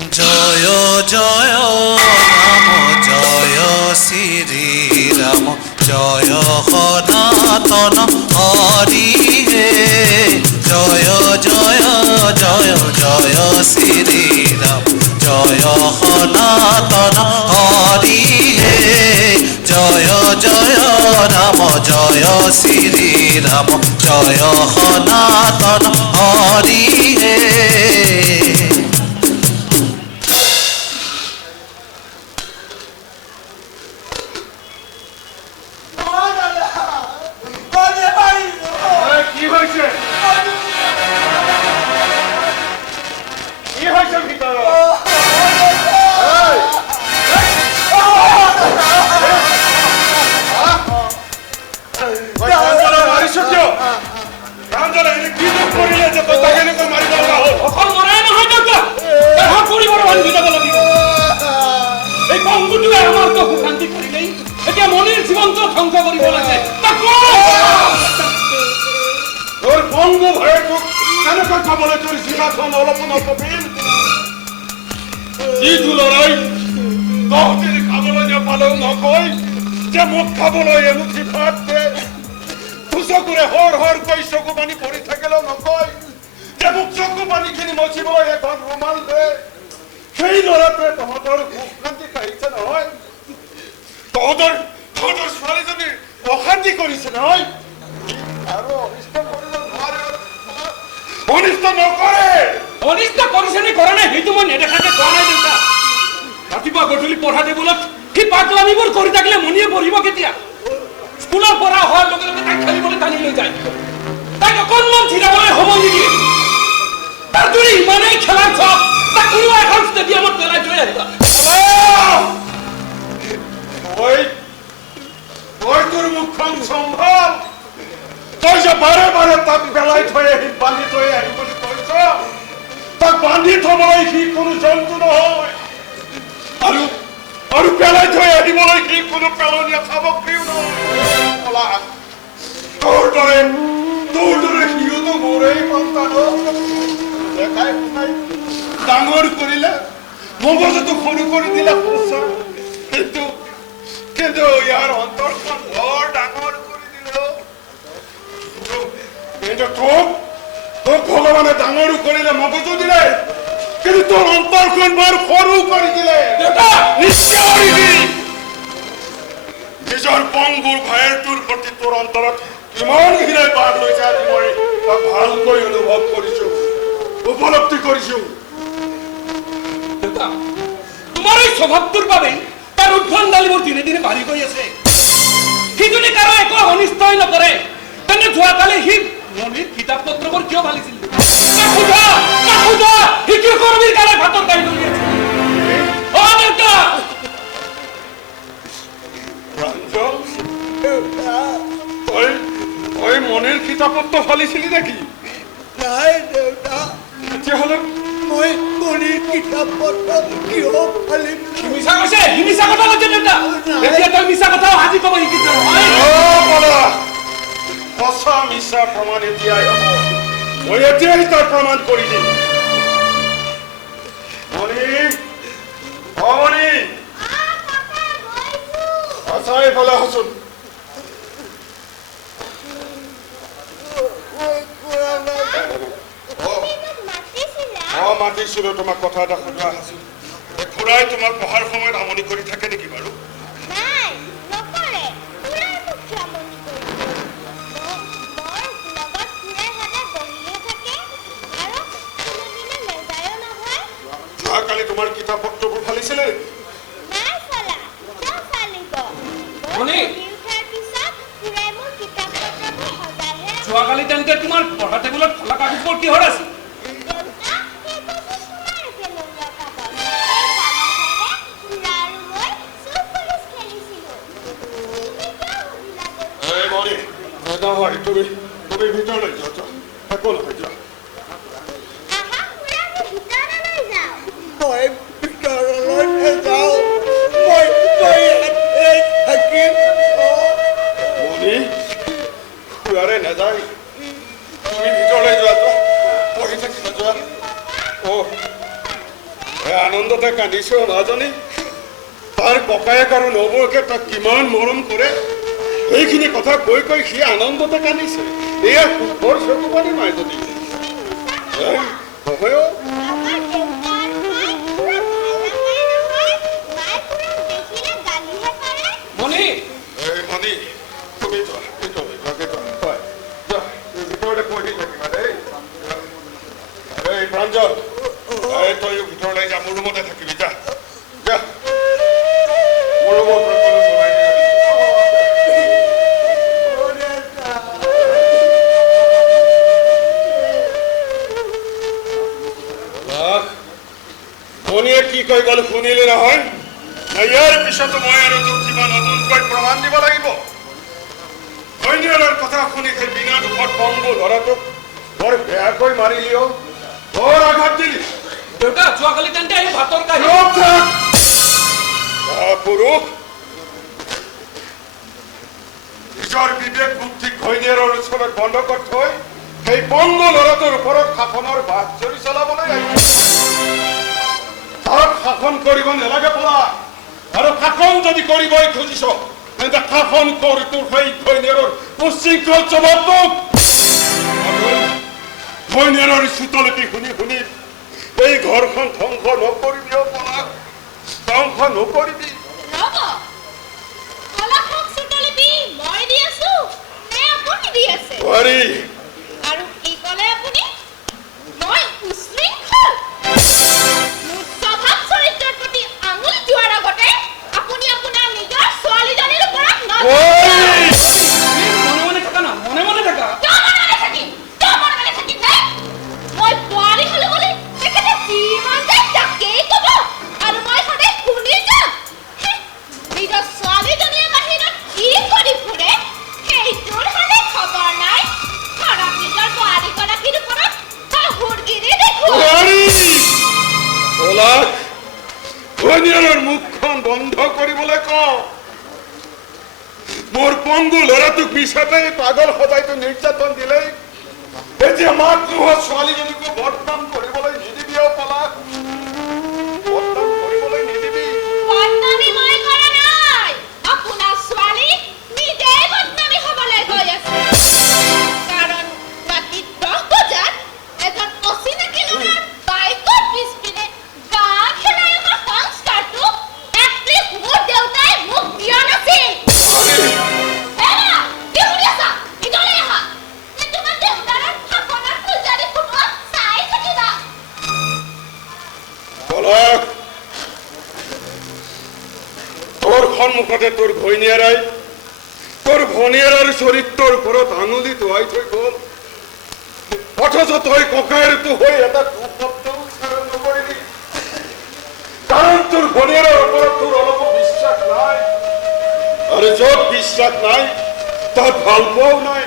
জয় জয় রাম জয় শ্রীরাম জয় সনাতন হরি হে জয় জয় জয় জয় শ্রীরাম জয় সনাতন হরি হে জয় জয় রাম জয় শ্রীরাম জয় সনাতন হরি হে মনির জীবন্ত ধ্বংস কৰিব লাগে তোৰ বঙ্গ ভয়ে তোক কেনেকৈ খাবলৈ তোৰ জিভাখন অলপ নকপিল যিটো লৰাই তহঁতি খাবলৈ নাপালেও নকয় যে মোক খাবলৈ এমুঠি ভাত দে চকুৰে হৰ হৰকৈ চকু পানী পৰি থাকিলেও নকয় যে মোক চকু পানীখিনি মচিবলৈ এখন ৰুমাল দে সেই ল'ৰাটোৱে তহঁতৰ সুখ শান্তি খাইছে নহয় তহঁতৰ ছোৱালীজনীৰ অশান্তি কৰিছে নহয় আৰু অনিষ্ট কৰিব নোৱাৰে অনিষ্ট নকৰে অনিষ্ট কৰিছে নে কৰা নাই সেইটো মই নেদেখাকে কোৱা নাই দেউতা ৰাতিপুৱা গধূলি পঢ়া টেবুলত সি পাগলামিবোৰ কৰি থাকিলে মনিয়ে পঢ়িব কেতিয়া স্কুলৰ পৰা অহাৰ লগে লগে তাইক খেলিবলৈ টানি লৈ যায় তাইক অকণমান জিৰাবলৈ হ'ব নেকি তাৰ যদি ইমানেই খেলাৰ চখ তাক কোনোবা এখন ষ্টেডিয়ামত পেলাই থৈ আহিবা তই তোৰ মুখখন সম্ভাল তই যে বাৰে বাৰে তাক পেলাই থৈ আহি বান্ধি থৈ আহি বুলি কৈছ তাক বান্ধি থবলৈ সি কোনো জন্তু নহয় আৰু পেলাই থৈ আহিবলৈ সি কোনো পেলনীয়া সামগ্ৰীও নহয় তোৰ দৰে সিওতো মোৰেই সন্তান দেখাই শুনাই ডাঙৰ কৰিলে মগজুটো সৰু কৰি দিলে কিন্তু ইয়াৰ অন্তৰখন বৰ ডাঙৰ কৰি দিল কিন্তু তোক ভগৱানে ডাঙৰো কৰিলে মগজু দিলে কিন্তু তোৰ অন্তৰখন বৰ সৰু কৰি দিলে নিজৰ পংগুৰ ভাইটোৰ প্ৰতি তোৰ অন্তৰত কিমান ঘৃণাই বাঘ লৈছে আজি মই ভালকৈ অনুভৱ কৰিছো উপলব্ধি কৰিছো তোমাৰ এই স্বভাৱটোৰ বাবে তাৰ উদ্ভণ্ডালিবোৰ দিনে দিনে বাঢ়ি গৈ আছে সি যদি কাৰো একো অনিষ্টই নকৰে তেন্তে যোৱাকালি সি মনিৰ কিতাপ পত্ৰবোৰ কিয় ভালিছিল সি কিয় কৰ্মীৰ কাৰণে ভাতৰ দায়ী কৰি আছে তই মনিৰ কিতাপ পত্ৰ ফালিছিলি নেকি নাই দেউতা তেতিয়াহ'লে মই মনিৰ কিতাপ পত্ৰ কিয় ফালিম মিছা কৈছে সি মিছা কথা কৈছে দেউতা এতিয়া তই মিছা কথাও আজি ক'ব শিকিছ সঁচা মিছা প্ৰমাণ এতিয়াই হ'ব মই এতিয়াই তাৰ প্ৰমাণ কৰি দিম মনি আচ্ছা এইফালে আহচোন মাতিছিলো তোমাক কথা এটা সুধা আছিল খুৰাই তোমাৰ পঢ়াৰ সময়ত আমনি কৰি থাকে নেকি বাৰু কালি তোমাৰ কিতাপ পত্ৰবোৰ ফালিছিলে যোৱাকালি তেন্তে তোমাৰ পঢ়া টেবুলত ফলা কাগজবোৰ কিহৰ আছিল তুমি ভিতৰলৈ যোৱা একো নহয় যোৱা মই ভিতৰলৈ নাযাওঁ মই থাকিম মনি খুৰাৰে নাযায় তুমি ভিতৰলৈ যোৱা পঢ়ি থাকিবা যোৱা আনন্দতে কান্দিছো নাজানি তাৰ ককায়েক আৰু নবৌকে তাক কিমান মৰম কৰে সেইখিনি কথা কৈ কৈ সি আনন্দতে কান্দিছে এয়া বৰ চকু পানী নাই যদি মণি মণি তুমি যোৱা ভিতৰতে পঢ়ি থাকিবা দেই এই প্ৰাঞ্জল তই ভিতৰলৈ যা মোৰ ৰুমতে থাকিবি যা যা মোৰ ৰুমত মণিয়ে কি কৈ গ'ল শুনিলি নহয় ইয়াৰ পিছতো মই আৰু তোক কিবা নতুনকৈ প্ৰমাণ দিব লাগিব সৈন্যৰ কথা শুনি সেই বিনা দুখত পংগু ল'ৰাটোক বৰ বেয়াকৈ মাৰিলিও বৰ আঘাত দিলি দেউতা যোৱাকালি তেন্তে এই ভাতৰ কাহি পুৰুষ নিজৰ বিবেক বুদ্ধি সৈন্যৰ ওচৰত বন্ধ কৰি থৈ সেই পংগু ল'ৰাটোৰ ওপৰত শাসনৰ বাট চৰি চলাবলৈ আহিছে তাক শাসন কৰিব নালাগে পৰা আৰু শাসন যদি কৰিবই খুজিছ তেন্তে শাসন কৰি তোৰ সেই সৈন্যৰ উশৃংখল স্বভাৱটোক সৈন্যৰ চুতলতি শুনি শুনি এই ঘৰখন ধ্বংস নকৰিবি পৰা ধ্বংস নকৰিবি আৰু কি ক'লে আপুনি মই উশৃংখল স্বভাৱ চৰিত্ৰৰ প্ৰতি আঙুলি যোৱাৰ আগতে আপুনি আপোনাৰ নিজৰ ছোৱালীজনীৰ ওপৰত মনে থাকা না মনে মনে থাকা মই বোৱাৰী হলো বুলি তেখেতে যিমান যায় তাকেই ক'ব আৰু মই সদায় শুনি যাম নিজৰ ছোৱালীজনীয়ে বাহিৰত কি কৰি ফুৰে সেইটোৰ হ'লে খবৰ নাই ঘৰত নিজৰ বোৱাৰীগৰাকীৰ ওপৰত শাহুৰগিৰি সৈন্যৰ মুখখন বন্ধ কৰিবলৈ কওঁ মোৰ পংগু ল'ৰাটোক মিছাতে পাগল সদায়তো নিৰ্যাতন দিলেই এতিয়া মাতৃ হোৱা ছোৱালীজনীকো বদনাম কৰিবলৈ নিদিবি পলাশ বদনাম কৰিবলৈ নিদিবি বদনামি মই কৰা নাই আপোনাৰ ছোৱালী নিজেই বদনামি হ'বলৈ গৈ আছে কাৰণ ৰাতি 10 বজাত এজন অচিনাকি ল'ৰাৰ বাইকৰ পিছপিনে গান খেলাই অহা সংস্কাৰটো এটলিষ্ট মোৰ দেউতাই মোক দিয়া নাছিল তোৰ সন্মুখতে তোৰ ঘৈণীয়েৰাই তোৰ ভনীয়েৰৰ চৰিত্ৰৰ ওপৰত আঙুলি ধুৱাই থৈ গ'ল অথচ তই ককায়েৰটো হৈ এটা কুশব্দ উচ্চাৰণ নকৰিলি কাৰণ তোৰ ভনীয়েৰৰ ওপৰত তোৰ অলপো বিশ্বাস নাই আৰু য'ত বিশ্বাস নাই তাত ভাল পোৱাও নাই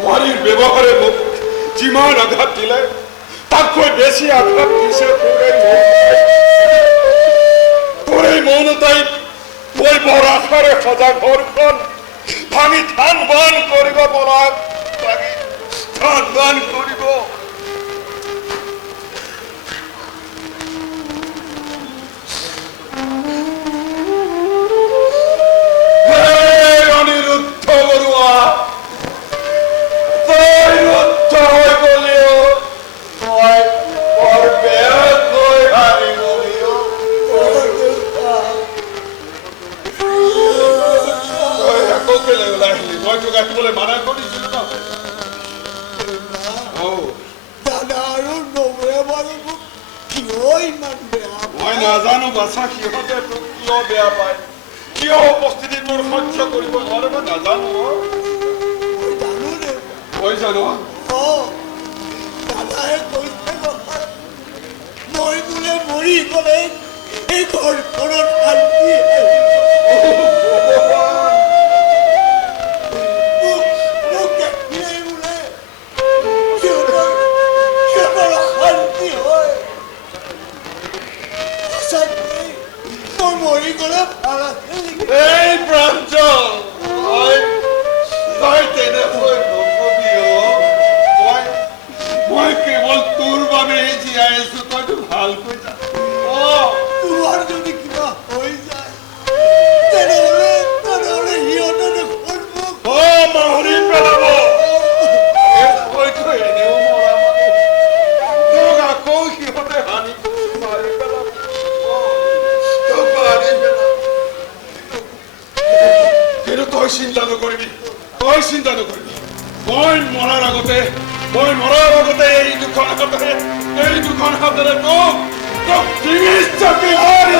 বোৱাৰীৰ ব্যৱহাৰে মোক যিমান আঘাত দিলে তাতকৈ বেছি আঘাত দিছে তোৰ এই মৌনতাই মই বৰ আশাৰে সজা ঘৰখন ভাঙি থান বান কৰিব পৰা ভাঙি থান বান কৰিব অনিৰুদ্ধ বৰুৱা তই ৰুদ্ধ হৈ গলিও তই বৰ বেয়াকৈ হাৰি গলিও তই আকৌ কেলে ওলাই আহিলি মই তোক আহিবলৈ মানা কৰিছিলো ন দাদা আৰু নবৌয়ে বাৰু মোক কিয় ইমান বেয়া মই নাজানো বাছা সিহঁতে তোক কিয় বেয়া পায় কিয় উপস্থিতি তোৰ সহ্য কৰিব নোৱাৰে মই নাজানো মই জানো দে মই জানো দাদাই কৈছে নহয় মই বোলে মৰি গ'লে এই ঘৰখনত শান্তি মোক দেখিলেই বোলে সিহঁতৰ শান্তি হয় সঁচাকৈ মই মৰি গ'লে ভাল আছে এই প্ৰাঞ্জল তই তেনেকৈ নকবি মই কেৱল তোৰ বাবে জীয়াই আছো তইতো ভালকৈ জান তোমাৰ যদি কিবা হৈ যায় তেনেহ'লে সিহঁতে দেখোন মোক মাৰি পেলাব হয়তো এনেও মৰা মানুহ তোক আকৌ সিহঁতে হানি কৰি মাৰি পেলাব তোক মাৰি পেলাব কিন্তু তই চিন্তা নকৰিবি মই মৰাৰ আগতে এই দুখন হাতেৰে তোক ডিঙি চাপি মাৰি